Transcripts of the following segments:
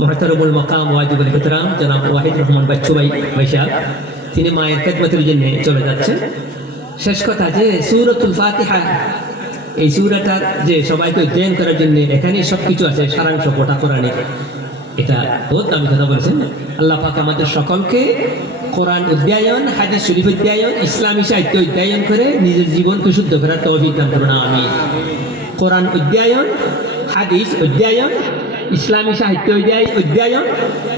মুহতারামুল মাকাম ওয়াজিবুল ইহতিরাম জনাব ওয়াহিদ রহমান বাচ্চু ভাই সাহেব, তিনি মায়ের খেদমতের জন্য চলে যাচ্ছেন। শেষ কথা যে সূরাতুল ফাতিহা, এই সূরাটার যে সবাইকে অধ্যয়ন করার জন্য এখানে সব কিছু আছে, সারাংশ গোটা কোরআনের। এটা বহুত দামি কথা বলেছেন। আল্লাহ পাক আমাদের সকলকে কোরআন অধ্যয়ন, হাদিস শরীফ অধ্যয়ন, ইসলামী সাহিত্য অধ্যয়ন করে নিজের জীবনকে শুদ্ধ করার তৌফিক দান করুন, আমিন। কোরআন অধ্যয়ন, হাদিস অধ্যয়ন, ইসলামী সাহিত্য অধ্যয়ন,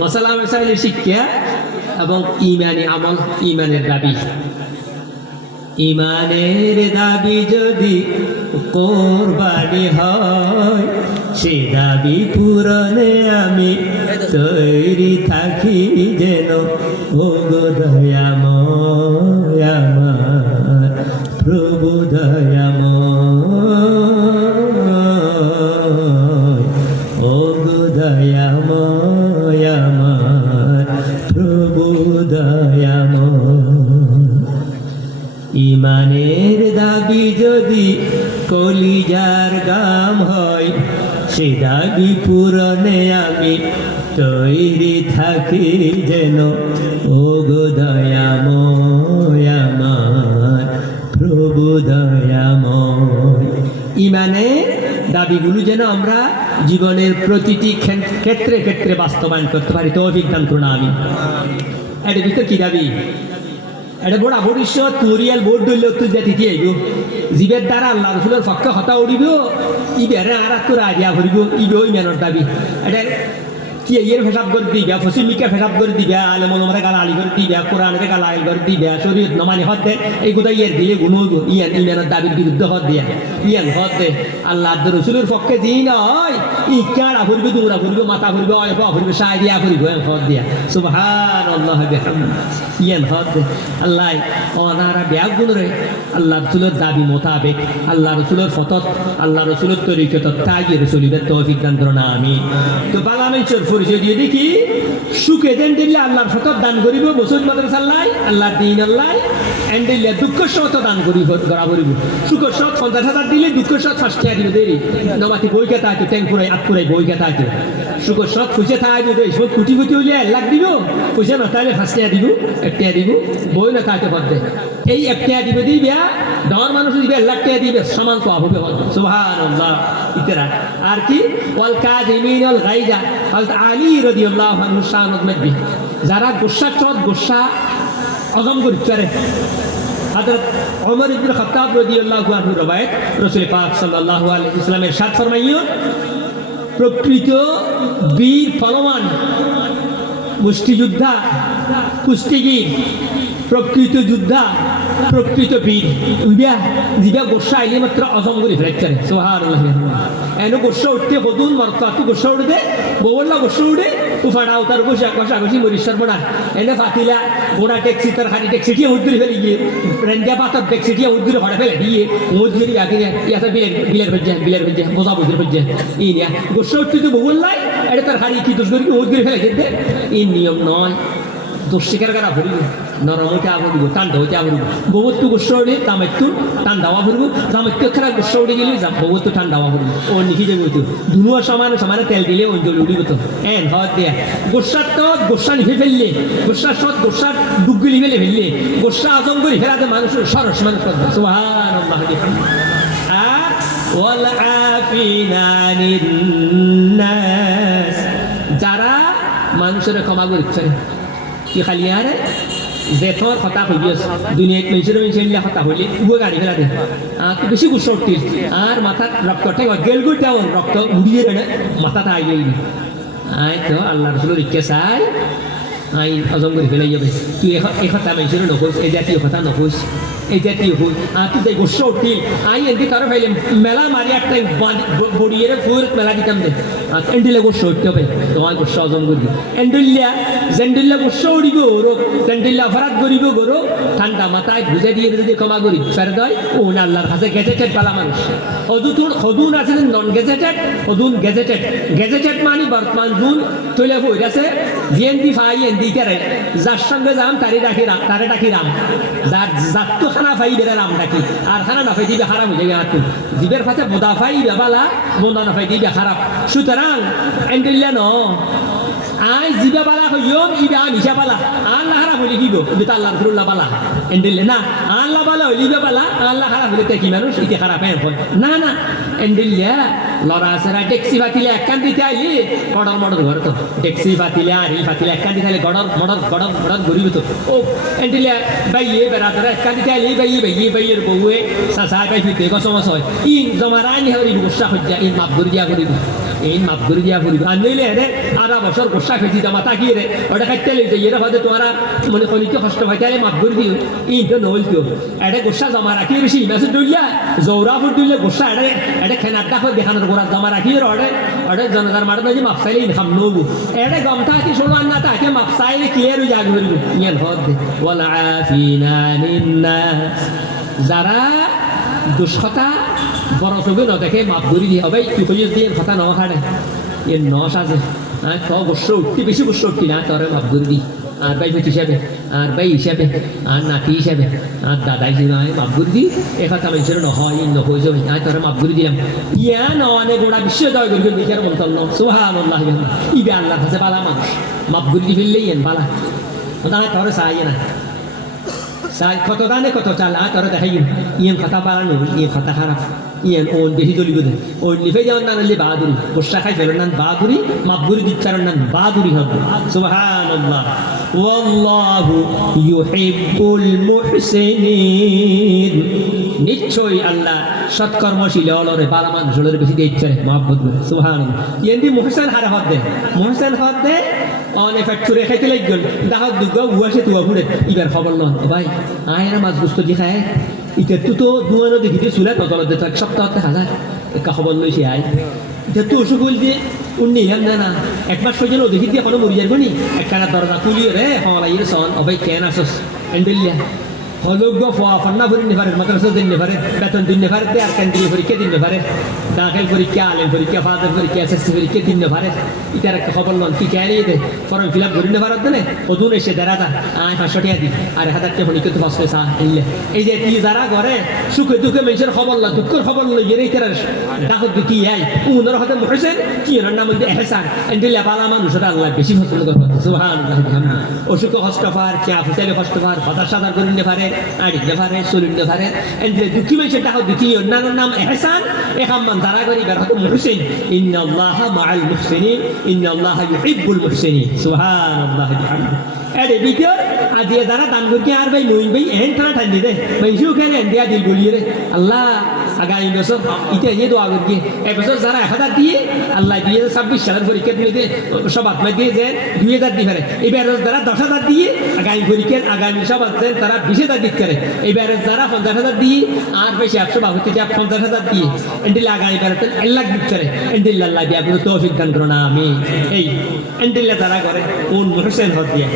মশালা মশাইলের শিক্ষা এবং ইমানি আমল, ইমানের দাবি। ইমানের দাবি যদি কোরবানি হয়, সে দাবি পূরণে আমি তৈরি থাকি যেন। ও গো দয়াময় আমার প্রভু দয়াময়, ও গো দয়াময় আমার প্রভু দয়াময়। ইমানের দাবি যদি কলিজার গাম হয়, সে দাবি পূরণে আমি তৈরি থাকি যেন। ও গো দয়াময় আমার প্রভু দয়াময়। ইমানের দাবিগুলো যেন আমরা জীবনের প্রতিটি ক্ষেত্রে ক্ষেত্রে বাস্তবায়ন করতে পারি, তৌফিক দান করুন, আমিন। এর ভিতর কি দাবি? এটা বড় ভবিষ্যৎ তুরিয়াল বোর্ড ধরলে উত্তর দিয়ে তিথি আইব, জীবের দ্বারা আল্লাহ রসুলের পক্ষে হতা উড়িব, ইবেরে আর একটু রাজিয়া ভরিব, ইবে ওই মেনর দাবি। এটা কি এর ফেসাব করে দিবা, ফসিমিকে ফেসাব করে দিবা, আলে মনোমরে গালা আলি করে দিবা, কোরআনকে গালা আলি করে দিবা, শরীয়ত নমানি হত দে, এইগুলো ইয়ের দিলে গুণ ইয়ান ইমেনের দাবির বিরুদ্ধে হত দিয়া ইয়ান হত দে। আল্লাহ রসুলের পক্ষে দিই নয়, ই কাড়া ভরিবে, দুমরা ভরিবে, মাথা ভরিবে, অয়পা ভরিবে, সাই দিয়া ভরিবে, হত দিয়া। সুবহানাল্লাহ বিহামদিহি ইয়ান হত দে। আল্লাহ অনারা ব্যাগ গুণরে আল্লাহ রসুলের দাবি মোতাবেক, আল্লাহ রসুলের ফতত, আল্লাহ রসুলের তরিকত তাগিয়ে রসুলিদের তৌফিক দান করুন, আমিন। তো বালামেশ্বর পরিচয় দিয়ে দেখি সুখে দেন দিল্লি আল্লাহর ফতত দান করিব, বসুন মাদ্রাসা আল্লাহ, আল্লাহ দিন আল্লাহ এন দিল্লি দুঃখের সত দান করিব, গড়া করিব। সুখের সত 50,000 দিলে, দুঃখের সত 5 দিব দেরি নবাতি বই খেতা আছে, ট্যাঙ্ক পুরাই আত পুরাই বই খেতা আছে। সুখের সত খুঁজে থাকবে দেয়, সব কুটি কুটি হইলে 1 লাখ দিব, খুঁজে না তাহলে 5 টাকা দিব, 1 টাকা দিব, বই না তাকে পদ দেয়। এই 1 টাকা দিবে দিবে, দর মানুষ দিবে 1 লাখ টাকা দিবে, সমান তো হবে। সুবহানাল্লাহ। ইতরা আর কি ওয়াল কাযিমিনাল গায়জা, হযরত আলী রাদিয়াল্লাহু আনহু শানত মধ্যে যারা গোসা চট গোসা অগম করতে হযরত ওমর ইবনে খাত্তাব রাদিয়াল্লাহু আনহু রবায়াত, রাসূল পাক সাল্লাল্লাহু আলাইহি ওয়াসাল্লামের সাথ ফরমাইও, প্রকৃত বীর ফলবান মুষ্টিযোদ্ধা, কুস্তিগীর, প্রকৃত যোদ্ধা, প্রকৃত বীর উইবা জিবা গোসা আইলে মাত্র অজম করে ফেলেছে। সুবহানাল্লাহ। এনো গোসা উঠতে বদুন মারতা তো গোসা উঠে বউলা গোসা উঠে উফাড়া উতার গোসা গোসা গোসি মরিশার বড়া এনে ফাতিলা গোড়া ট্যাক্সি তার খালি ট্যাক্সি দিয়ে উদ্দুরি ফেলে গিয়ে রেন্ডিয়া পাতার ট্যাক্সি দিয়ে উদ্দুরি ভাড়া ফেলে দিয়ে উদ্দুরি বাকি ইয়াতে বিলের ভেজে বোঝা বুঝির ভেজে ই নিয়া গোসা উঠতে তো বউলাই এটা তার খালি কি দোষ করি উদ্দুরি ফেলে যেতে এই নিয়ম নয়। দোষ স্বীকার করা ভরিব, নরম হইতে আবরিব, টান্ডা হইতে আবরিব। বৌত্তু গোসা উঠে জামাইত্তু টান্ডাওয়া ভরিব, জামাইত্তু খারাপ গোসা উঠে গেলে বৌত্তু টান্ডাওয়া ভরিব। ও নিখি যাবে হইতো দুনুয়া সমানে সমানে তেল দিলে অঞ্জলি উঠিব তো এন হওয়ার দেয়া। গোসার তো গোসা নিভে ফেললে, গোসার সৎ গোসার ডুবগুলি ফেলে ফেললে, গোসা আজম করে ফেলাতে মানুষের সরস মানুষ করবে। সুবহানাল্লাহ। আর ওয়াল আফিনা আনিন নাস, যারা মানুষের ক্ষমা করছে কি খালি আরে যে তোমার কথা হইবি দুনিয়ায় মানুষের মানুষের কথা হইলে উবো গাড়ি ফেলা দে বেশি গুসা উঠতিস আর মাথার রক্তটা গেল গুড় দেওয়া রক্ত উড়িয়ে মাথাটা আই যাইবি। আই তো আল্লাহ রসুলের ইচ্ছা চাই আই হজম করে ফেলাই যাবে। তুই এই কথা মানুষের নকোস, এই জাতীয় কথা নকোস, এই জাতীয় হই তুই তাই গোসা উঠতিল আই এদি কারো ফাইলে মেলা মারি একটা বড়িয়ে ফুর মেলা দিতাম দে এন্ডিলে গোসা উঠতে হবে, তোমার গোসা হজম করবি। এন্ডুল্লা জেন্ডুল্লা গোসা উড়িব ওরো, জেন্ডুল্লা অপরাধ করিব গরো, ঠান্ডা মাথায় বুঝে দিয়ে যদি ক্ষমা করি ফের দেয় ও না আল্লাহর কাছে গেজেটেড পালা মানুষ। হদুন আছে নন গেজেটেড, হদুন গেজেটেড। গেজেটেড মানে বর্তমান জুন তৈলে বই আছে জিএনডি ফাই এনডি করে, যার সঙ্গে যাম তারে ডাকি রাম, যার জাত খানা ফাই বেড়ে রাম ডাকি, আর খানা না ফাই দিবে হারাম হয়ে যাবে। আর তুই জীবের কাছে বোদা ফাই বেবালা, বোদা না ফাই দিবে খারাপ। সুতরাং এন্ডুল্লা ন আই জিবা বালা হইয়ম ইবা মিশা বালা আল্লাহ খারাপ হইলে কি গো এটা আল্লাহ রসুল্লাহ বালা এন্ডিলে না আল্লাহ বালা হইলে ইবা বালা আল্লাহ খারাপ হইলে কি মানুষ ইতে খারাপ হয় না না এন্ডিলে লড়া সেরা ট্যাক্সি বাতিলে একখান দিতে আইলি গড়র মডর ঘর তো ট্যাক্সি বাতিলে আর ই বাতিলে একখান দিতে আইলি গড়র ঘুরিব তো ও এন্ডিলে বাইয়ে বেড়াতরা একখান দিতে আইলি বাইয়ের বউয়ে সাসাই বাই ফিতে গসমস হয় ইন জমারানি হরি গোসা হজ্জা ইন মাপ করে দিয়া করিব এই মাপ করে দিয়া করিব আর নইলে রে আধা বছর গোসা খেয়েছি জমা তাকিয়ে রে ওটা খাইতে লেগে এরা হয়তো তোমারা মনে কলিকে কষ্ট হয় তাহলে মাপ করে দিও ইন তো নইল তো এটা গোসা জমা রাখি বেশি মেসেজ দইলা জৌরাফুর দিলে গোসা এটা খেনাটা করে দেখানোর গোড়া জমা রাখি ওটা জনতার মাঠে যে মাপ চাইলে ইনকাম নবু এটা গমটা কি শোনো না তাকে মাপ চাইলে ক্লিয়ার হয়ে যাবে ইয়ান হদ ওয়ালা আফিনা নিন্নাস যারা দুষ্কতা বড় চোখে ন দেখে মাপ ধরি দিয়ে হবে তুই কই দিয়ে কথা ন খাড়ে এর ন সাজে আর ক বর্ষ উঠতে বেশি বর্ষ উঠতি না তোরে মাপ ধরি দি আর ভাই বেটি হিসাবে আর ভাই হিসাবে আর নাতি হিসাবে আর দাদা হিসেবে আমি মাপ ধরি দিই এ কথা মানুষের নহয় নহয়ে যাবে আমি তোরে মাপ ধরি দিলাম ইয়া ননে গোড়া বিশ্ব জয় করি বিচার মন্তল ন সুবহানাল্লাহ ইবে আল্লাহ কাছে পালা মানুষ মাপ ধরি দি ফেললেই এন পালা ওটা তোরে চাই না সাই কত গানে কত চাল তোরা দেখাই ইয়েন কথা বাড়ানো ইয়ে কথা খারাপ ইয়েন ওন বেশি দলিব দেয় ওই লিখে যাওয়ার নাম হলে বাহাদুরি পোষা খাই ফেলার নাম বাহাদুরি মাপগুরি দিচ্ছার নাম বাহাদুরি হবে সুবহানাল্লাহ ওয়াল্লাহু ইউহিব্বুল মুহসিনিন নিশ্চয়ই আল্লাহ সৎকর্মশীল অলরে বালা মানুষের বেশি দিয়ে ইচ্ছা মহব্বত করে সুবহানাল্লাহ ইয়েন্দি মুহসিন হারা হদ দে মুহসিন হদ দে অনেক ফ্যাক্টরি খাইতে লাগল দেখা দুর্গা উয়াসে তুয়া ঘুরে ইবার খবর ন ভাই আয়ের মাছ গুস্ত দিয়ে খায় ইটা তো দুয়ানো দেখিতে চুলে তলত এক সপ্তাহ দেখা যায় একটা খবর লইছে আয় এটা তো ওষুধ বল দিয়ে উনি হেন না এক মাস পর্যন্ত দেখি দিয়ে কোনো মরি যাবো নি একখানা দরজা কুলিয়ে রে হলাই সন অবাই কেন আসস এন্ডেলিয়া হলগ্য ফন্না ভরি নেপারে মাদ্রাসা দিন নেপারে বেতন দিন নেপারে আর কেন্দ্রীয় পরীক্ষা দিন নেপারে দাখিল পরীক্ষা আলেম পরীক্ষা ফাদার পরীক্ষা এসএসসি পরীক্ষা দিন নেপারে ইটার একটা খবর লন কি কেন দে ফর্ম ফিল আপ করি নেপারত দেনে অদূর এসে দেড়া যা আয় 500 টাকা দি আর 1000 টাকা পরীক্ষা তো পাস পয়সা ইলে এই যে কি যারা ঘরে সুখে দুঃখে মানুষের খবর লন দুঃখের খবর লই এর ইটার দাখত কি আই উনার হাতে মুহসিন কি এর নাম হচ্ছে ইহসান এন্ডিলা বালা মানুষের আল্লাহ বেশি পছন্দ করে সুবহানাল্লাহ অসুখ কষ্টপার কি আফসালে কষ্টপার হতাশ সাদার করি নেপারে আড়ি নেপারে চলি নেপারে এন্ডিলা দুঃখী মানুষের দাখত দুঃখী অন্যান্য নাম ইহসান এখান তারা করি বের হাতে মুহসিন ইন্নাল্লাহা মাআল মুহসিনিন ইন্নাল্লাহা ইউহিব্বুল মুহসিনিন সুবহানাল্লাহ বিহামদিহি এডে ভিতর আজিয়া যারা দান করকে আর ভাই নই ভাই এন ঠান্ডা ঠান্ডি দে ভাই শু খেলে ইন্ডিয়া দিল বলিয়ে রে আল্লাহ আগামী বছর ইতে ইয়ে দোয়া করকে এবছর যারা 1000 দিয়ে আল্লাহ 2026 সালের পরীক্ষা দিলে সব আত্মা দিয়ে যে 2000 দিয়ে ফেলে এবার যারা 10,000 দিয়ে আগামী পরীক্ষার আগামী সব আছে তারা 20,000 দিক করে এবার যারা 50,000 দিয়ে আর বেশি 150,000 দিয়ে এন্ডিল আগামী বার 1 লাখ দিক করে এন্ডিল আল্লাহ দিয়ে আপনি তৌফিক দান করুন আমি এই এন্ডিল তারা করে কোন মুহসিন হত দিয়ে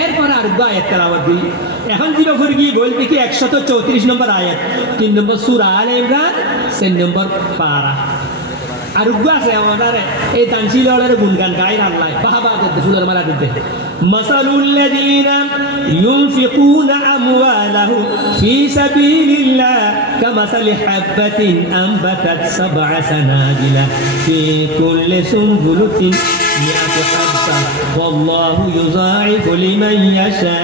এরপর আর আয়াত তেলাওয়াত দিই এখন জিবা করে গিয়ে বলতে কি 134 নম্বর আয়াত 3 নম্বর সূরা আলে ইমরান 4 নম্বর পারা আর আছে আমাদের এই তানসিলের গুণগান গায় আল্লাহ বাবা দিতে ফুলের মালা দিতে মাসালুল লাযিনা ইউনফিকুনা আমওয়ালাহুম ফি সাবিলিল্লাহ কামাসালি হাববাতিন আমবাতাত সাবআ সানাবিলা ফি কুল্লি সুনবুলাতিন মিআতু হাব্বা ওয়াল্লাহু ইউযাইফু লিমান ইয়াশা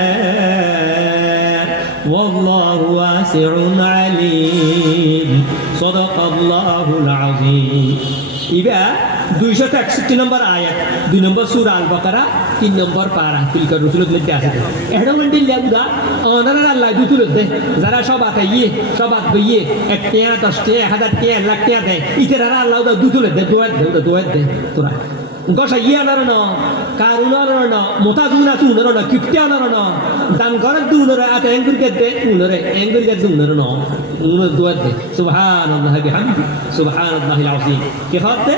والله واسع عليم صدق الله العظيم ইবা 261 নম্বর আয়াত 2 নম্বর সূরা আল বাকারা 3 নম্বর পারা তিলকা রসুলের মধ্যে আছে এটা মন্ডি লাগা অনারা আল্লাহ দুতুল দে যারা সব আতাইয়ে সব আতবিয়ে 1 টাকা 10 টাকা 1000 টাকা 1 লাখ টাকা দেয় ইতারা আল্লাহ দুতুল দে দোয়া দে তোরা গসা ইয়ানার ন কারুনার ন মোতাজুনা তুনার ন কিপ্তিয়ানার ন দান গরক দুনরে আতে এঙ্গুরকে দে উনরে এঙ্গুরকে দুনরে ন উনর দোয়া দে সুবহানাল্লাহি বিহামদিহি সুবহানাল্লাহিল আযীম কি হতে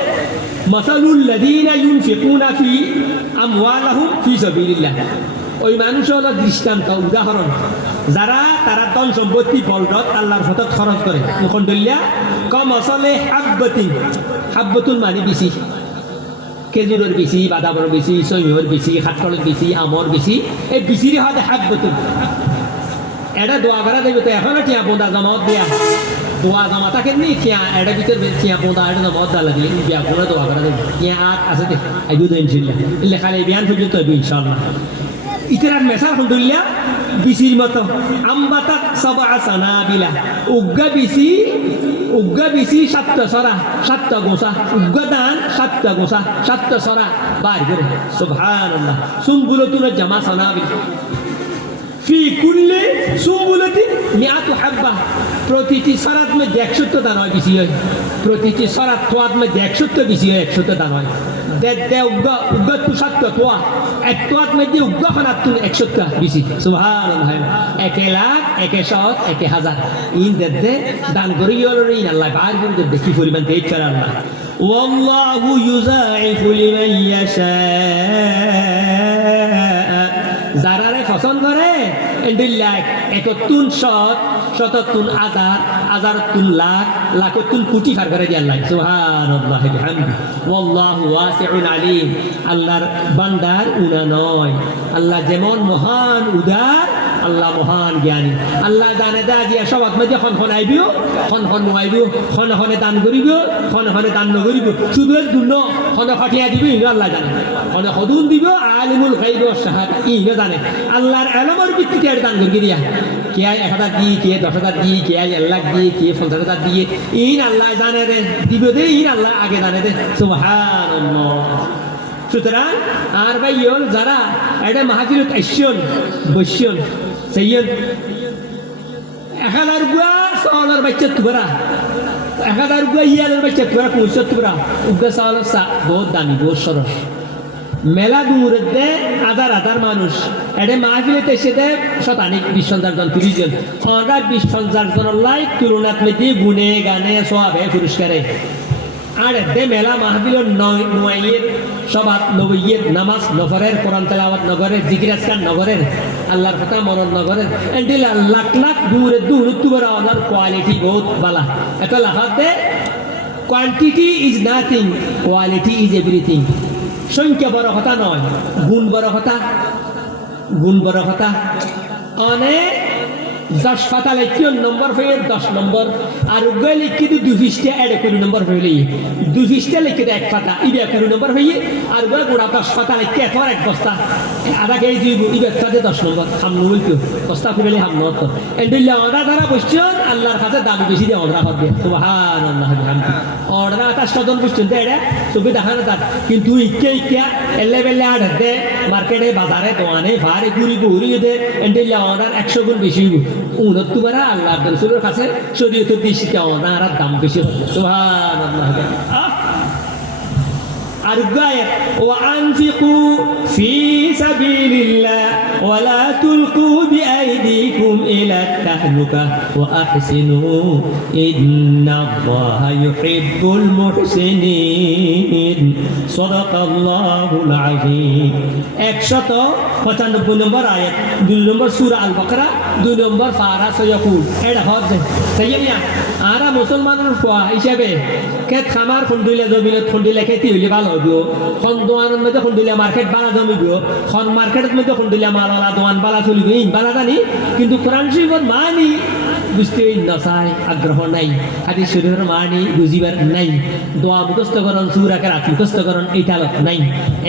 মাসালুল লাযিনা ইউনফিকুনা ফি আমওয়ালাহুম ফি সাবিলিল্লাহ ওই মানুষের দৃষ্টান্ত উদাহরণ যারা তারা ধন সম্পত্তি বলরত আল্লাহর পথে খরচ করে কোন দলিয়া কম আসলে হাব্বাতুন মানে বেশি খেজুরের বেশি বাদামের বেশি সৈয়র বেশি খাটকলের বেশি আমর বেশি এই বেশিরই হয় হাব্বাতুন এটা দোয়া করা দেবে তো এখনো টিয়া বোঁদা জমাত দিয়া দোয়া জমা থাকে নি টিয়া এটা ভিতরে টিয়া বোঁদা এটা জমাত দালা দিয়ে বিয়া কোনো দোয়া করা দেবে টিয়া আর আছে দে আইবু তো ইনশাল্লাহ লেখালে বিয়ান পর্যন্ত হইব ইনশাল্লাহ ইতার মেসা আলহামদুলিল্লাহ বিসির মতো আমবাতা সাবা সানাবিলা উগ্গা বিসি সাতটা সরা সাতটা গোসা উগ্গা দান সাতটা গোসা সাতটা সরা বার করে সুবহানাল্লাহ সুমবুলাতুন জামা সানাবিল ফি কুল্লি সুমবুলাতিন মিআতু হাব্বা প্রতিটি সরাত মধ্যে 100 দানা হয় বেশি হয় প্রতিটি সরাত তোয়াত মধ্যে 100 বেশি হয় 100 দানা হয় দে উগ্গা তু সাতটা তোয়া এক তোয়াত মধ্যে উগ্গা খানাত তু 100 বেশি সুবহানাল্লাহ 1 লাখ 100 1000 ইন দে দান করি হলো ইন আল্লাহ বার করে দে কি পরিমাণ তেজ করে আল্লাহ ওয়াল্লাহু ইউযাইফু লিমান ইয়াশা যারারে পছন্দ করে এন্ডিল্লাহ একতুন শততুন হাজারতুন লাখ লাখতুন কোটি ফার করে দিয়ে আল্লাহ সুবহানাল্লাহি বিহামদি ওয়াল্লাহু ওয়াসিউন আলিম আল্লাহর বান্দার উনা নয় আল্লাহ যেমন মহান উদার আল্লাহ মহান জ্ঞানী আল্লাহ দানে দা দিয়া সবাত মধ্যে খন আইবিও খন নুয়াইবিও খন দান করিবিও খন দান নকরিব শুধু দুন্ন খন খটিয়া দিবি ইনো আল্লাহ জানে খন হদুন দিব আলিমুল গায়ব ওয়াস শাহাদা ইনো জানে আল্লাহর ইলমের ভিত্তিতে আর দান করি দিয়া কে 1000 দি কে 10000 দি কে 1 লাখ দি কে 50000 দিয়ে ইন আল্লাহ জানে রে দিব দে ইন আল্লাহ আগে জানে দে সুবহানাল্লাহ সুতরাং আর ভাইয়ল যারা এটা মাহফিলত আইসন বসন সৈয়দ 1000 গুয়া সালার বাচ্চা তুবরা 1000 গুয়া ইয়ালের বাচ্চা তুবরা 75 উগা সালার সা বহুত দামি বহুত সরস মেলা দূরে দে হাজার মানুষ এটা মাহফিলত এসে দে শতানিক 20,000 জন 30 জন আমরা 20,000 জনের লাই তুলনাত মেদি গুনে গানে সওয়াবে পুরস্কারে আর দে মেলা মাহফিলত নয়য়ের সবাত নবইয়ের নামাজ নগরের কোরআন তেলাওয়াত নগরের জিকির আজকার নগরের আল্লাহর কথা মনন নগরের এন্ডিলা লাখ লাখ দূরে তুবরা ওনার কোয়ালিটি বহুত বালা এটা লাফাত দে quantity is nothing quality is everything সংখ্যা বড় কথা নয় গুণ বড় কথা অনেক 10 পাতা লিখি নম্বর হয়ে 10 নম্বর আর উগা লিখি 2 পৃষ্ঠা এড করে নম্বর হইলে 2 পৃষ্ঠা লিখি 1 পাতা ইবে করে নম্বর হইয়ে আর উগা গোড়া 10 পাতা লিখি এতর এক বস্তা আধা কেজি দিব ইবে সাথে 10 নম্বর হাম নই তো বস্তা খুলে হাম নত এন্ডিল্লা ওরা দ্বারা বসছেন আল্লাহর কাছে দাম বেশি দিয়ে ওরা হবে সুবহানাল্লাহ বিহামদি ওরা তা সদন বসছেন এটা সবে দেখা না কিন্তু ইকে এলেবেলে আড় দে মার্কেটে বাজারে দোকানে ভারে ঘুরি দে এন্ডিল্লা ওরা 100 গুণ বেশি উন্নত বারা আল্লাহ রাসূলের কাছে শরীয়তের দৃষ্টিতে ওনার দাম বেশি হবে সুবহানাল্লাহ আর গায়ে ওয়া আনফিকু ফি সাবিলিল্লাহ ওয়া লা তুলকু বিআইদিকুম ইলা তাহলুকা ওয়া আহসিনু ইন্নাল্লাহা ইউহিব্বুল মুহসিনিন সাদাকাল্লাহুল আযীম 195 নম্বর আয়াত 2 নম্বর সূরা আল বাকারা 2 নম্বর ফারা সায়াকুল এটা হচ্ছে সাইয়্যিয়া আরা মুসলমানের হিসাবে খেত খামার খুন্দিলে জমিনত খুন্দিলে খেতি হইলে ভালো হইব খন দোয়ানের মধ্যে খুন্দিলে মার্কেট বালা জমিব খন মার্কেটের মধ্যে খুন্দিলে মালালা দোয়ান বালা চলিব ইন বালা জানি কিন্তু কোরআন শরীফের মানি বুঝতে নসাই আগ্রহ নাই হাদিস শরীফের মানি বুঝিবার নাই দোয়া মুখস্থকরণ সূরাকে রাত মুখস্থকরণ এইটালত নাই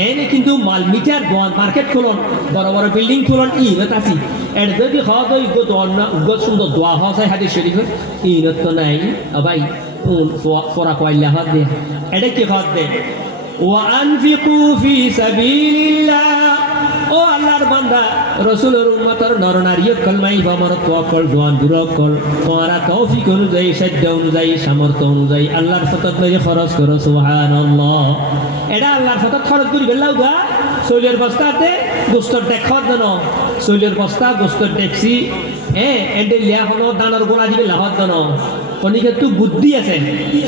এনে কিন্তু মাল মিটার দোয়ান মার্কেট খুলন বড় বড় বিল্ডিং খুলন ইনত আছে এর যদি হদ ওই দোয়ান না সুন্দর দোয়া হয় হাদিস শরীফের ইনত তো নাই ভাই ফরা কইলা হদ দে এটা কি হদ দে ওয়া আনফিকু ফি সাবিলিল্লাহ ও আল্লাহর বান্দা রাসূলের উম্মতের নরনারীয় কলমাই বামর তোয়াক্কল জওয়ান দুরকল তোমারা তৌফিক অনুযায়ী সাধ্য অনুযায়ী সামর্থ্য অনুযায়ী আল্লাহর পথত লয়ে খরচ করো সুবহানাল্লাহ এটা আল্লাহর পথত খরচ করি বেলাও গা সৈলের বস্তাতে গোস্তর দেখত ন সৈলের বস্তা গোস্তর ট্যাক্সি এন্ডে লিয়া হলো দানার গোলা দিবে লাভত ন কণিকের তো বুদ্ধি আছে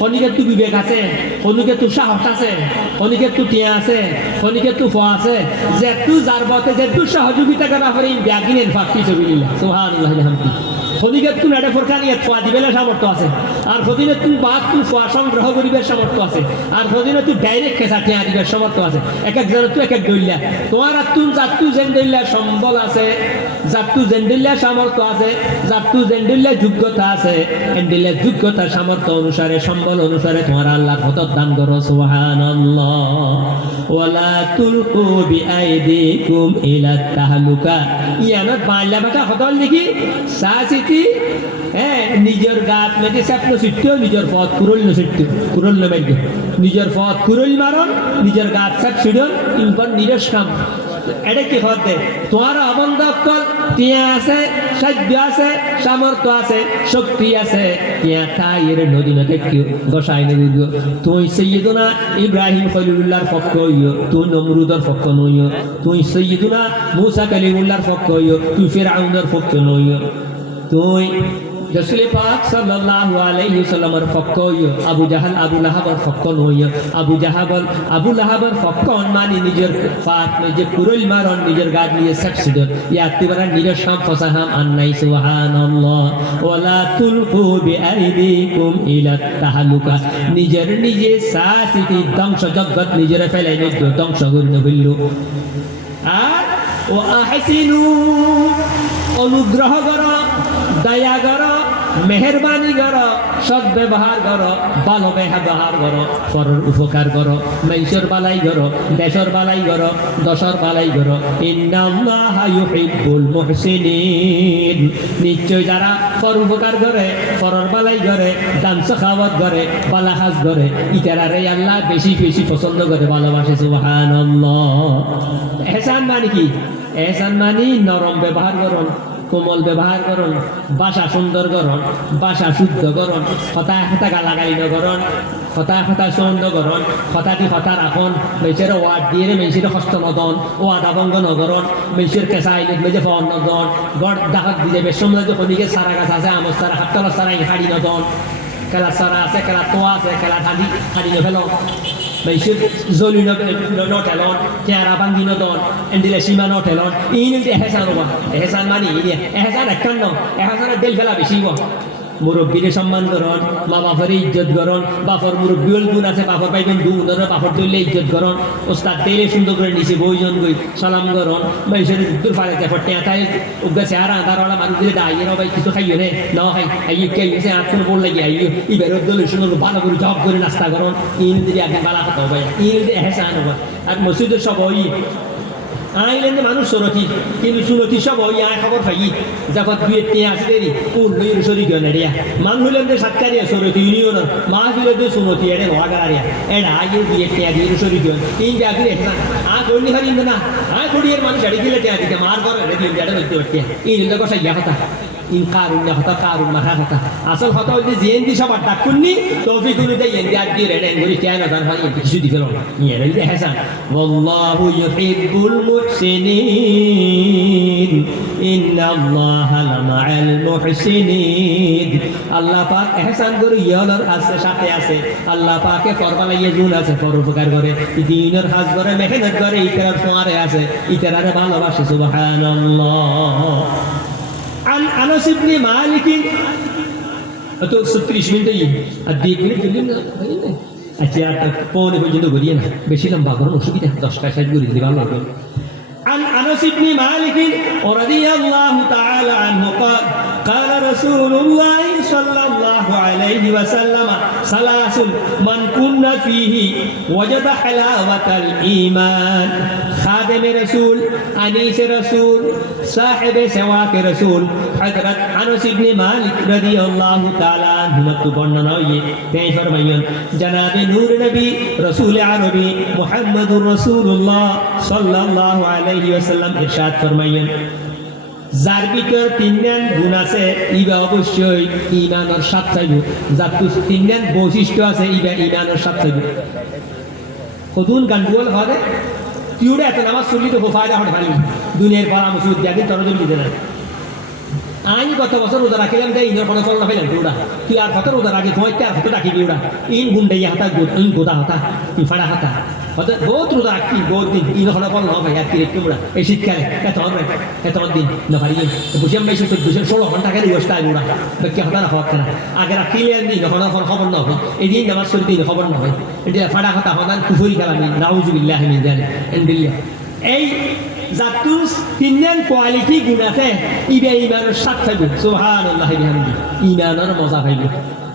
কণিকের তো বিবেক আছে কণিকের তো সাহস আছে কণিকের তো টিয়া আছে কণিকের তো ফোয়া আছে যেটু যার বতে যেটু সহযোগিতা করা পারে ব্যাগিনের ফাঁকি ছবি নিলা সুবহানাল্লাহ খদিকে তুমি এটা ফোরকা নিয়ে খোয়া দিবেলে সামর্থ্য আছে আর খদিনে তুমি বাদ তুমি খোয়া সংগ্রহ করিবার সামর্থ্য আছে আর খদিনে তুই ডাইরেক্ট খেসা টিয়া দিবার সামর্থ্য আছে এক এক জনের তুই এক এক দইলা তোমার আর তুমি জাতু জেন্ডিল্লা সম্বল আছে জাতু জেন্ডিল্লা সামর্থ্য আছে জাতু জেন্ডিল্লা যোগ্যতা আছে এন্ডিল্লা যোগ্যতা সামর্থ্য অনুসারে সম্বল অনুসারে তোমার আল্লাহ মদত দান করো সুবহানাল্লাহ ওয়ালা তুলকু বিআইদিকুম ইলা তাহলুকা ইয়ানত বাংলা ভাষা হতল দেখি সাসিতি নিজের গাত মেটে স্বপ্ন সিট্টো নিজের পথ কুরল সিট্টো কুরল মেটে নিজের পথ কুরল মারন নিজের গাত সব সিডন ইনপর নিজের কাম এটা কি হতে তোমার অবন্ধ অক্কল টিয়া আছে সাধ্য আছে সামর্থ্য আছে শক্তি আছে টিয়া তাইয়ের নদী নদী কি গোসাই নদী তুই সৈয়দনা ইব্রাহিম খলিলুল্লাহর পক্ষ হইও তুই নমরুদের পক্ষ নইও তুই সৈয়দনা মুসা কালিমুল্লাহর পক্ষ হইও তুই ফিরআউনের পক্ষ নইও তুই রাসূল পাক সাল্লাল্লাহু আলাইহি ওয়াসাল্লামের পক্ষ হইও আবু জাহাল আবু লাহাবের পক্ষ নইও আবু লাহাবের পক্ষ মানে নিজের ফাত নিজে কুরল মারন নিজের গাদ নিয়ে সাকসিদ ইয়াতিবারা নিজের শাম ফসাহাম আন্নাই সুবহানাল্লাহ ওয়ালা তুলকু বিআইদিকুম ইলা তাহলুকা নিজের নিজে সাসিতি ধ্বংস জগৎ নিজের ফেলাই নিজ ধ্বংস করে নবিল্লু আর ও আহসিনু অনুগ্রহ করো দয়া করো মেহরবানি করো সৎ ব্যবহার করো ভালো ব্যবহার করো পরের উপকার করো মানুষের বালাই করো দেশের বালাই করো দশর বালাই করো ইন্নাল্লাহা ইউহিব্বুল মুহসিনিন নিশ্চয় যারা পর উপকার করে পরের বালাই করে দান সাখাওয়াত করে বালা কাজ করে ইতারারে আল্লাহ বেশি বেশি পছন্দ করে ভালোবাসে সুবহানাল্লাহ এহসান মানে কি এহসান মানে নরম ব্যবহার করুন কোমল ব্যবহার করুন ভাষা সুন্দর করুন ভাষা শুদ্ধ করুন কথা কথা গালাগালি নকরণ কথা সুন্দর করুন কথাটি কথা রাখুন মেসের ওয়ার্ড দিয়ে মেসির হস্ত নদন ও আদাভঙ্গ নগরণ মেসির কেঁচা আইনে মেজে ফন নদন গড় ডাকাত দিয়ে বেশ সময় যখনদিকে সারা গাছ আছে আমার সারা হাততলা সারা হাড়ি নদন খেলা সারা আছে খেলা তোয়া আছে খেলা ঠান্ডি হাড়ি নফেল মেসির জলি নঠেলন চেহারা ভাঙ্গি নদন এন্ডিলে সীমা নঠেলন ইনিতে এহেসান হবা এহেসান মানি এহেসান একান্ন এহেসানের দেল ফেলা বেশি মুরব্বীরে সম্মান করন মা বাপের ইজ্জত করন বাপর মুরব্বী গুণ আছে বাপর পাইবেন গুণ ধরে বাপর দইলে ইজ্জত করন ওস্তাদ তেলে সুন্দর করে নিচে বইজন গই সালাম করন মেসের দূর ফালে দেখো টেঁতায় উগাছে আর আধারওয়ালা মানুষ দিলে দাঁড়িয়ে ভাই কিছু খাইও নে না খাই আইয়ে কে গেছে আর কোনো বল লাগি আইয়ে ইবের দলে সুন্দর ভালো করে জব করে নাস্তা করন ইন দিদি আগে বালা কথা হবে ইন দিয়ে এহসান হবে আর মসজিদের সব ওই আইলেন মানুষ সরতি কিন্তু সুরতি সব ওই আয় খবর পাই যখন দুই টিয়া আছে দেরি কোন লইর শরীর নেড়িয়া মান হইলেন যে সাতকারিয়া সরতি ইউনিয়ন মা হইলে যে সুনতি এড়ে নগারিয়া এড়া আগে দুই টিয়া দিয়ে শরীর তিন জাগরে আ কইনি খালি না আয় কড়িয়ের মানুষ এড়ে গেলে টিয়া দিতে মার করে রেডি এড়ে হইতে পারতে এই লোক কষা ইয়া কথা ইন কারুন হতা কারুন মাথা কথা আসল কথা হচ্ছে জেন্দি সবার ডাকুননি তৌফিক অনুযায়ী এন্দি আর দিয়ে রেডেন বলি কেন তার ভাই কিছু দিতে পারো নিয়ে রেডি হাসান ওয়াল্লাহু ইউহিব্বুল মুহসিনিন ইন্নাল্লাহা লামাআল মুহসিনিন আল্লাহ পাক ইহসান করে ইয়ালার আছে সাথে আছে আল্লাহ পাকে ফরমালাইয়ে জুন আছে পরোপকার করে দিনের কাজ করে মেহনত করে ইকরার সোয়ারে আছে ইকরারে ভালোবাসে সুবহানাল্লাহ عن أنس بن مالك तो 30 मिनट ही आधी एक मिनट जल्दी ना अच्छा पौने পর্যন্ত করিয়ে না বেশি লম্বা করুন অসুবিধা 10টা শেষ করে দিবা ভালো عن أنس بن مالك رضي الله تعالى عنه قال قال رسول الله صلى الله عليه وسلم ثلاث من كنا فيه وجد حلاوة الإيمان خادم رسول أنيس رسول صاحب سواك رسول حضرت أنس بن مالك رضي الله تعالى عنه مكتوبنا نويه في فرميون جناب نور نبي رسول عربي محمد رسول الله صلى الله عليه وسلم إرشاد فرميون যার ভিতর তিনজন গুণ আছে ইবা অবশ্যই ইমানের সাথে চাইব যার তিনজন বৈশিষ্ট্য আছে ইবা ইমানের সাথে চাইব কদুন গান্ডুয়াল হবে তুইও এত নামাজ চলি তো ফায়দা হতে পারি দুনিয়ার পরামর্শ উদ্যাগে তরজল দিতে না আমি গত বছর রোজা রাখিলাম তাই ইনের কোনো ফল রাখিলাম ওরা তুই আর কত রোজা রাখি তোমার আর কত রাখিবি ওরা ইন গুন্ডাইয়া হাতা ইন গোদা হাতা ইন ফাড়া হাতা অর্থাৎ বহুত রোজা রাখি বহুত দিন ইন হলো বল না ভাই আর কি একটু মুড়া এই শীতকালে এত দিন না পারি বুঝে আমি 16 ঘন্টা গেলে ইয়সটা আইবুড়া কি হতা না হওয়া কেনা আগে রাখিলে দিন যখন খবর না হয় এই দিন নামাজ শুরু দিন খবর না হয় এটা ফাটা কথা হতান কুফুরি কালামি নাউজুবিল্লাহ মিন যালিক এন্ডিল্লাহ এই জাতুর তিনজন কোয়ালিটি গুণ আছে ইবে ইমানের সাথ থাকব সুবহানাল্লাহ বিহামদি ইমানের মজা পাইব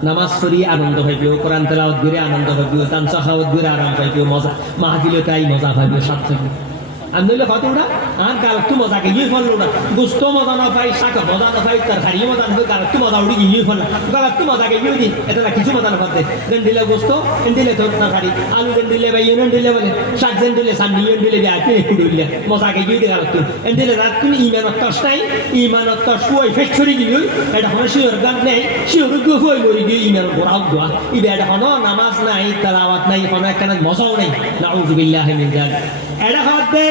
নামাজ পড়ি আনন্দ পাইব কোরআন তেলাওয়াত করে আনন্দ পাইব তামসা খাওয়াত করে আরাম পাইব মজা মাহফিলে তাই মজা পাইব সাথ থাকব আমি নইলে কতটা আর গালকটো মজা গিয়ে ফেললো না গোস্ত মজা না পাই শাক মজা না পাই তরকারি মজা না পাই গালকটো মজা উড়ি গিয়ে ফেল গালকটো মজা গিয়ে দিই এটা কিছু মজা না পাতে দেন দিলে গোস্ত এন দিলে তরকারি আলু দেন দিলে বা ইউন দিলে বলে শাক দেন দিলে সান্নি ইউন দিলে বিয়াতে একটু দিলে মজা গিয়ে দিই গালকটো এন দিলে রাত তুমি ইমানত তস নাই ইমানত তস ফুই ফেক্টরি গিয়ে এটা হন শিওর গান নেই শিওর গো ফুই মরি গিয়ে ইমানত বড়াও দোয়া ইবে এটা হন নামাজ নাই তেলাওয়াত নাই হন একখানা মজাও নাই নাউযুবিল্লাহ মিন যালিক এটা হতে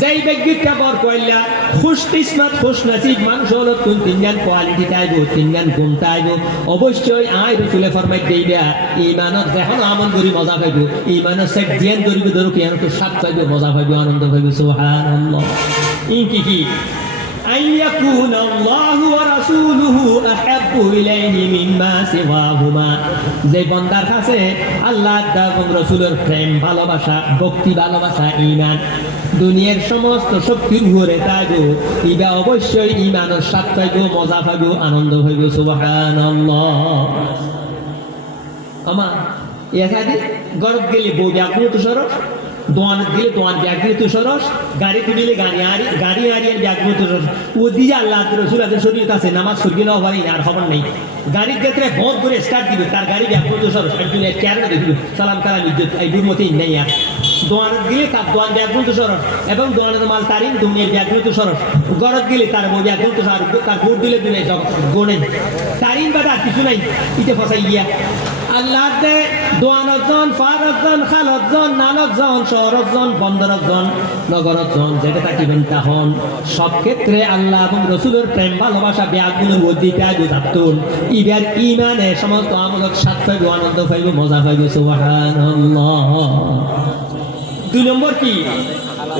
যেই ব্যক্তিটা বর কইলা খুশ কিসমত খুশ নসিব মানুষ হলো কোন তিনজন কোয়ালিটি চাইবো তিনজন গুণ চাইবো অবশ্যই আয় রসুলে ফরমাই দেইবা ইমানত যখন আমল করি মজা পাইব ইমানত সেক জিয়ান করিব ধরো কি তো সাত পাইব মজা পাইব আনন্দ পাইব সুবহানাল্লাহ ইনকি কি আইয়াকুন আল্লাহু ওয়া রাসূলুহু আহাব্বু ইলাইহি মিম্মা সিওয়াহুমা যে বান্দার কাছে আল্লাহ এবং রাসূলের প্রেম ভালোবাসা ভক্তি ভালোবাসা ঈমান দুনিয়ার সমস্ত শক্তির উপরে থাকবো ইবা অবশ্যই ঈমানের সাথে পাইব মজা পাইব আনন্দ পাইব সুবহানাল্লাহ আমা ইয়াসাদি গরব গেলে বউ ব্যাগুলো তো সরস দোয়ানত গেলে দোয়ান ব্যাগুলো তো সরস গাড়ি তুলিলে গাড়ি আরি ব্যাগুলো তো সরস ও দিয়ে আল্লাহ রসুল আছে শরীর আছে নামাজ সরিয়ে নেওয়া পারি আর খবর নেই গাড়ির ক্ষেত্রে বন্ধ করে স্টার্ট দিবে তার গাড়ি ব্যাগুলো তো সরস একদিন ক্যারে দেখবে সালাম কালাম ইজ্জত এই দুর্মতি নেই আর দোয়ানত গেলে তার দোয়ান ব্যাগুলো তো সরস এবং দোয়ানের মাল তারিন দুনিয়ার ব্যাগুলো তো সরস গরত গেলে তার বউ ব্যাগুলো তো সরস তার ভোট দিলে দুনিয়া গোনেই তারিন বা তার কিছু নাই ইতে ফসাই গিয়া আল্লাহ দে দোয়ানজন ফারজন খালজন নানজন শহরজন বন্দরজন নগরজন যেটা থাকিবেন তখন সব ক্ষেত্রে আল্লাহ এবং রসুলের প্রেম ভালোবাসা ব্যাগগুলোর মধ্যে ত্যাগু থাকতুন ইবার ইমানে সমস্ত আমলত সাত পাইব আনন্দ পাইব মজা পাইব সুবহানাল্লাহ দুই নম্বর কি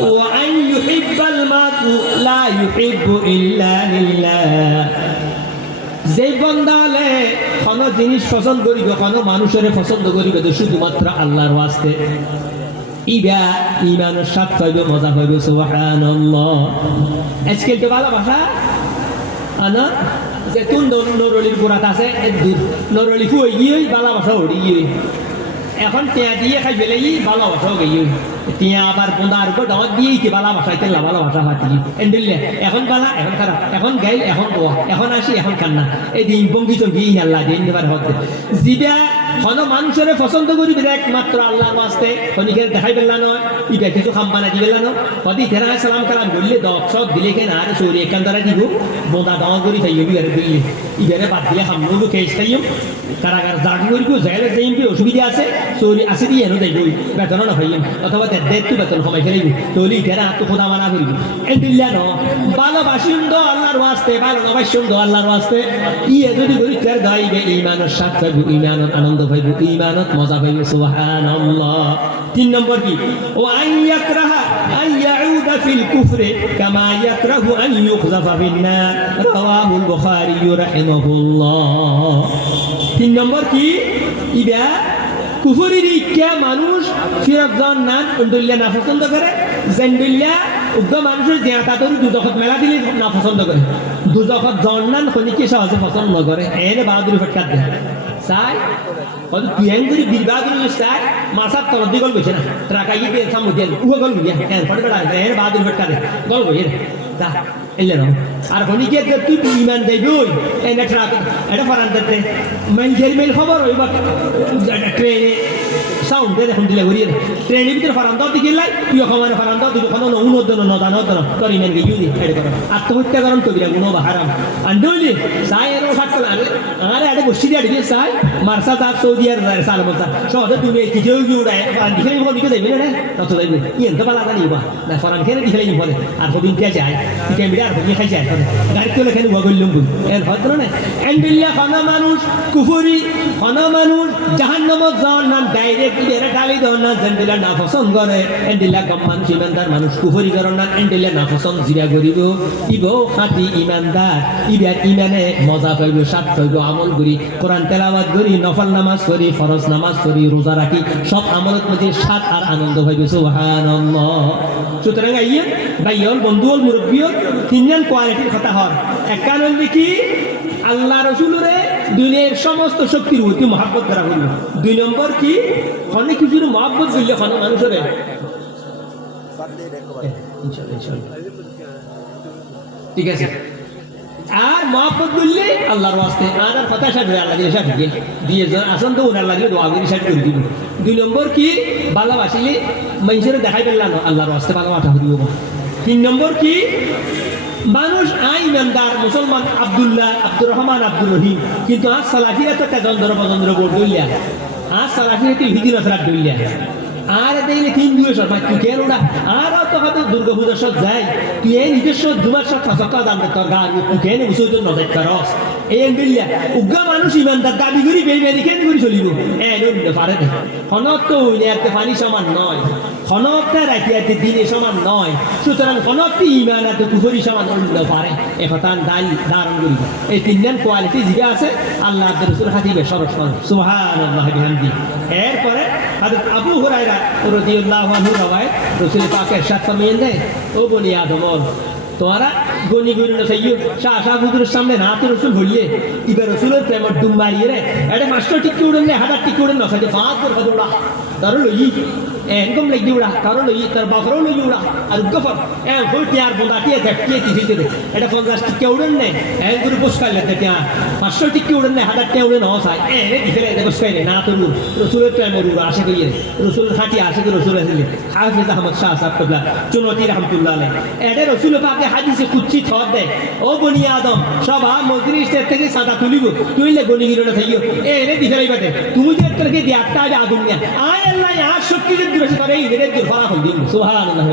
ওয়ান ইউহিব্বাল মারউ লা ইউহিব্বু ইল্লা লিল্লাহ যে বন্দালে কোনো জিনিস পছন্দ করিবে কোনো মানুষের পছন্দ করিবে তো শুধুমাত্র আল্লাহর ওয়াস্তে ইবা ইমানের সাথ পাইবে মজা পাইবে সুবহানাল্লাহ আজকাল তো ভালোবাসা আনা যে তুন নরলির গোড়াত আছে নরলি ফুই গিয়ে ভালোবাসা উড়ি গিয়ে এখন টিয়া দিয়ে খাই ফেলে ভালোবাসাও গিয়ে টিয়া আবার বোঁদার উপর দাওয়াত দিয়েই কি ভালোবাসাই তেল ভালোবাসা হাতি এন্ডিলে এখন বালা এখন খারাপ এখন গাইল এখন দোয়া এখন আসি এখন কান্না এই দিন বঙ্গি চঙ্গি আল্লাহ দিন এবার হতে জিবা কোনো মানুষের পছন্দ করিবে একমাত্র আল্লাহর ওয়াস্তে খনিকের দেখাই পেলা নয় ইটা কিছু খাম্পানা দিবে না হদি তেরা সালাম কালাম বললে দর্শক দিলে কেন আর সৌরি একান দ্বারা দিব বোঁদা দাওয়া করি খাইও বিহারে দিল্লি ইবারে বাদ দিলে হামলো খেয়ে খাইও কারাগার জাগি করিব জেলে যাইম কি অসুবিধা আছে সৌরি আছে দিয়ে এনো যাইব বেতন না খাইম অথবা দেড় বেতন সময় ফেলাইব তলি তেরা তো খোদা মানা করিব এন্ডিল্লা ন ভালোবাসিম দো আল্লাহর ওয়াস্তে ভালো নবাসিম দো আল্লাহর ওয়াস্তে ইয়ে যদি করি তের গাইবে ঈমানের সাথে পাইব ঈমানের আনন্দ পাইব ঈমানত মজা পাইব সুবহানাল্লাহ তিন নম্বর কি ও আন ইয়াকরাহা আন ইয়াউদা ফিল কুফরি কামা ইয়াকরাহু আন ইউকযাফা ফিন নার রাওয়াহুল বুখারী রাহিমাহুল্লাহ তিন নম্বর কি ইবা কুফরির ইচ্ছা মানুষ ফিরত জন নান উন্দুল্লাহ না পছন্দ করে জেন্ডুল্লাহ উগ্র মানুষের জিয়াতা ধরি দুজখত মেলা দিলে না পছন্দ করে দুজখত জন নান খনিকে সহজে পছন্দ করে এনে বাহাদুরি ফটকার দেয় চাই হয়তো বিহাঙ্গুরি বীরবাহাদুরি চাই মাসার তলত দিয়ে গল গেছে না ট্রাকাই দিয়ে সামুদিয়ান উহ গল গিয়া ফটে বেড়া এনে বাহাদুরি ফটকা দেয় গল গিয়ে যা এলে না আর খনিকে তুই ইমান যাইবি ওই এনে ট্রাক এটা ফারান দিতে মেল মেল খবর ওই বা ট্রেনে সাউন্ড দিয়ে দেখুন দিলে ঘুরিয়ে ট্রেনের ভিতরে ফারান দাও দিকে লাই তুই ওখানে ফারান দাও দিকে কোনো উন্নতন নদান হতো তোর ইমেন গিয়ে ইউদি এটা করো আত্মহত্যা করন কবিরা গুণ বা হারাম আন্ডলি সাই এর থাকতে লাগে আরে আরে বসি দিয়ে দিবে সাই মারসা তার সৌদি আর সাল মতা সহজে তুমি এই কিছু জুড়ায় আর দিকে নিব দিকে যাইবে না তত যাইবে ইয়েন তো বালা জানিবা না ফারান খেলে দিকে নিব বলে আর কদিন কে যায় দিকে মিডা আর কদিন খাই যায় গাড়ি তো লেখানি বগললুম এর হতো না এন্ডিল্লা খানা মানুষ কুফরি খানা মানুষ জাহান্নামত যাওয়ার নাম ডাইরেক্ট ইবেরে ডালি দন না জেন্ডিলা না পছন্দ করে এন্ডিলা কম মানুষ ইমানদার মানুষ কুফরি করেন না এন্ডিলা না পছন্দ জিরা করিব ইব খাঁটি ইমানদার ইবের ইমানে মজা পাইব স্বাদ পাইব আমল করি কোরআন তেলাওয়াত করি নফল নামাজ করি ফরজ নামাজ করি রোজা রাখি সব আমলত মধ্যে স্বাদ আর আনন্দ পাইব সুবহানাল্লাহ সুতরাং আইয়ে ভাইয়ল বন্ধুল মুরব্বিয়ল তিনজন কোয়ালিটির কথা হয় এক কারণ কি আল্লাহ রসুলরে দুনিয়ার সমস্ত শক্তির অতি মহাব্বত করা হইল দুই নম্বর কি অনেক কিছুর মহাব্বত করলে কোনো মানুষের ঠিক আছে আর মহাব্বত করলে আল্লাহর ওয়াস্তে আর কথা সাথে আল্লাহ দিয়ে সাথে দিয়ে আসন তো ওনার লাগলে দোয়া করে সাথে করে দিব দুই নম্বর কি ভালোবাসিলে মানুষের দেখাই পেলাম আল্লাহর ওয়াস্তে ভালোবাসা হইব তিন নম্বর কি মানুষ ইমানদার মুসলমান আব্দুল্লাহ আব্দুর রহমান আব্দুর রহিম কিন্তু আজ সালাফিরা তো চন্দ্র পচন্দ্র বোর্ড দইলিয়া আজ সালাফিরা তো হিদি নসরাত দইলিয়া আর দেখলে তিন দুয়ে সবাই তুই কেন ওরা আর তো হয়তো দুর্গা পূজার সব যায় তুই এই নিজস্ব দুমার সব সকাল জানতে তোর গা তুই কেন বিসর্জন নজর করস এই বিল্লা উগ্র মানুষ ইমানদার দাবি করি বেইমানি কেন করে চলিব পারে না হনত তো এতে পানি সমান নয় হনকটা রাখি এতে দিনে সমান নয় সুতরাং হনকটি ইমান এত কুফরি সমান অন্য পারে এ কথা ধারণ করিব এই তিনজন কোয়ালিটি জিগা আছে আল্লাহ রসুল হাতিবে সরস সুবহানাল্লাহ বিহামদি এরপরে হযরত আবু হুরায়রা রাদিয়াল্লাহু আনহু রওয়ায়াত রাসূল পাকের ইরশাদ ফরমায়েন দেয় ও বনি আদম তোরা গনি গনি না সাইয়্যু শাহ হুজুরের সামনে না তো রসুল বললে এবার রসুলের প্রেমের ডুম মারিয়ে রে এটা মাস্টার টিকি উড়েন না হাজার টিকি উড়েন না সাথে ফাঁক করে উড়া তার লই এরকম লাগি উড়া কারো লই তার বাপরও লই উড়া আর গফর ফুল পেয়ার বন্দাটিয়ে দেখতে দিতে দে এটা 50 টিকি উড়েন না এক গুরু পুষ্কার লেতে তিয়া 500 টিকি উড়েন না হাজার টিকি উড়েন না সাই দিতে দে পুষ্কাই না তো রসুলের প্রেমের উড়া আসে কইয়ে রসুল খাটি আসে তো রসুল আসলে হাফিজ আহমদ শাহ সাহেব কবলা চুনতি রহমাতুল্লাহ আলাইহি এটা রসুল পাকে হাদিসে কুচ্ছি থর দেয় ও বনি আদম সবা মজলিস থেকে সাদা তুলিব তুইলে গনি গিরো না থাইও এনে দিতে লাইবাতে তুমি যে তোকে দি আটটা আগুন নিয়া আয় আল্লাহ আর শক্তি যে দিবসে করে এই রে ফলা হল দিন সুবহানাল্লাহ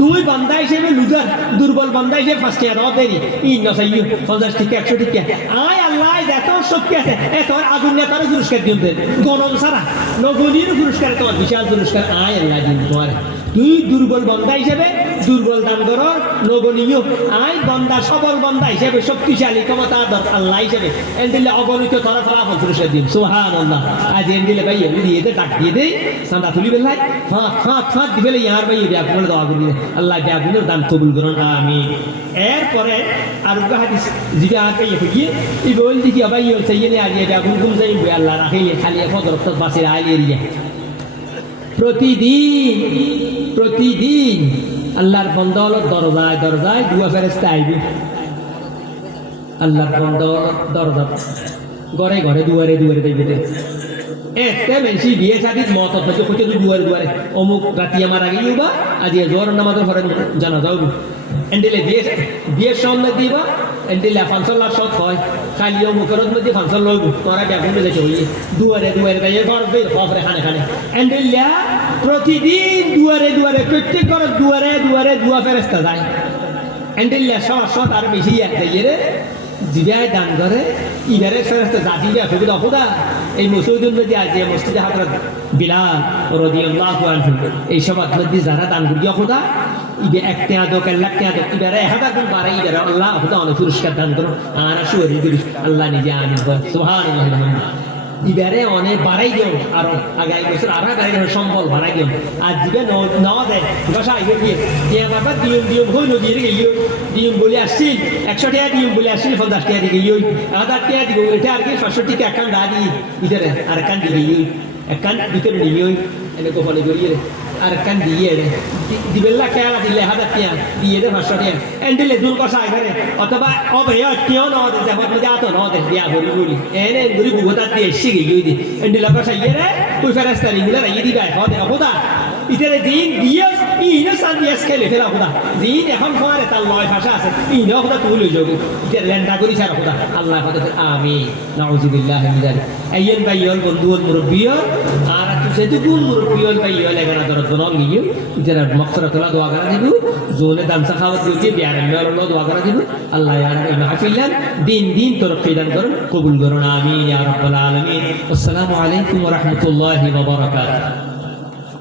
তুই বান্দা হিসেবে লুজার দুর্বল বান্দা হিসেবে ফার্স্ট ইয়ার দেরি ই না থাইও 50 থেকে 100 থেকে আয় আল্লাহ এত শক্তি আছে এত আগুন নিয়া তার পুরস্কার দিতে গণন সারা নগনির পুরস্কার তোমার বিশাল পুরস্কার আয় আল্লাহ দিন তোমার তুই দুর্বল বান্দা হিসেবে দুর্বল দান করর নগণীয় আই বান্দা সবল বান্দা হিসেবে শক্তিশালী ক্ষমতা আল্লাহ হিসেবে এন্ডিলে অগণিত তারা ফলাফল পুরস্কার দিন সুবহানাল্লাহ আজ এন্ডিলে ভাই দিয়ে দে ডাক দিয়ে দেই সাদা তুলি বেলাই ফাঁক দিবেলে ইয়ার ভাই ব্যাগুল দোয়া করি আল্লাহ ব্যাগুলের দান কবুল করুন আমিন এরপরে আর হাদিস জিগা আগে গিয়ে ই বল দিকি ভাই চাইয়ে আর ব্যাগুল গুম যাই আল্লাহ রাখিলে খালি ফজরত বাসির আইলিয়া প্রতিদিন আল্লাহর বন্দা হলো দরজায় দরজায় দুয়া ফেরেশতা আইবে আল্লাহর বন্দা হলো দরজা ঘরে ঘরে দুয়ারে দুয়ারে দেখবে একটা বেশি বিয়ে শাদি মত হচ্ছে হচ্ছে দুয়ারে দুয়ারে অমুক রাতি আমার আগে ইউবা আজ জোর নামাজের ঘরে জানা যাও এন্ডিলে বিয়ের সন্ধ্যা দিবা এন্ডিলে ফাংশনলার সৎ হয় খালি অমুকের মধ্যে ফাংশন লইব তোরা ব্যাগুনে যেতে হইয়ে দুয়ারে দুয়ারে তাই ঘর বের খবরে খানে খানে এন্ডিল্লা প্রতিদিন দুয়ারে দুয়ারে প্রত্যেক ঘরের দুয়ারে দুয়ারে দুয়া ফেরেশতা যায় এন্ডিল্লা সৎ আর বেশি যাইয়ে রে জিবায় দান করে ইবারে ফেরেশতা জাতি যা ফেলে অপদা এই মসজিদের মধ্যে আছে মসজিদে হযরত বিলাল রাদিয়াল্লাহু আনহু এই সব মধ্যে যারা দান করি অপদা ইবে একটা আদক লাখ টাকা ইবারে হাজার গুণ বাড়াই ইবারে আল্লাহ অপদা অনেক পুরস্কার দান করুন আর শুয়ারি দিল আল্লাহ নিজে আমিন সুবহানাল্লাহ ইবারে অনেক বাড়াই দিও আর আগামী বছর আরো বাড়াই দিও সম্বল বাড়াই দিও আর দিবে ন দেয় দশা আইবে দিয়ে বাবা দিয়ম হইল দিয়ে গিয়ে দিয়ম বলে আসছিল 100 টাকা দিয়ম বলে আসছিল 50 টাকা দিয়ে গিয়ে 1000 টাকা দিব এটা আর কি 500 টাকা একান দা দি ভিতরে আর একান দিয়ে গিয়ে একান ভিতরে নিয়ে এনে কোপালে গিয়ে আর একান দিয়ে দিবেলা খেলা দিলে 1000 টাকা দিয়ে দে 500 টাকা এন্ডিলে দূর কষা আইবে অথবা অবয় কেউ ন দে যাব মজা তো ন দে দিয়া বলি বলি এনে গুরি বুগতা দিয়ে শিখে গিয়ে দি এন্ডিলা কষা ইয়ে তুই ফেরেশতা লিগুলা রাই দিবা হবে অপদা ইতারে দিন দিয়ে ইনো সাদিয়াস খেলে ফেলা খোদা দিন এখন ফোয়ারে তার লয় ভাষা আছে ইনো খোদা তুই লই যাবি ইতার লেন্ডা করি ছাড়া খোদা আল্লাহ খোদা আমিন নাউজুবিল্লাহ মিন যালিক আইয়েন ভাইয়ল বন্ধুল মুরব্বিয়ল আর সেটুকু মুরব্বী হল ভাই হলে এখানে দরদ নল গিয়ে যারা মকসরা তোলা দোয়া করা দিব জোনে দামসা খাওয়া দিয়ে বিয়ার মেল দোয়া করা দিব আল্লাহ ইয়ার মাহফিলান দিন দিন তরক্কি দান করুন কবুল করুন আমিন ইয়া রাব্বাল আলামিন আসসালামু আলাইকুম ওয়া রাহমাতুল্লাহি ওয়া বারাকাতুহু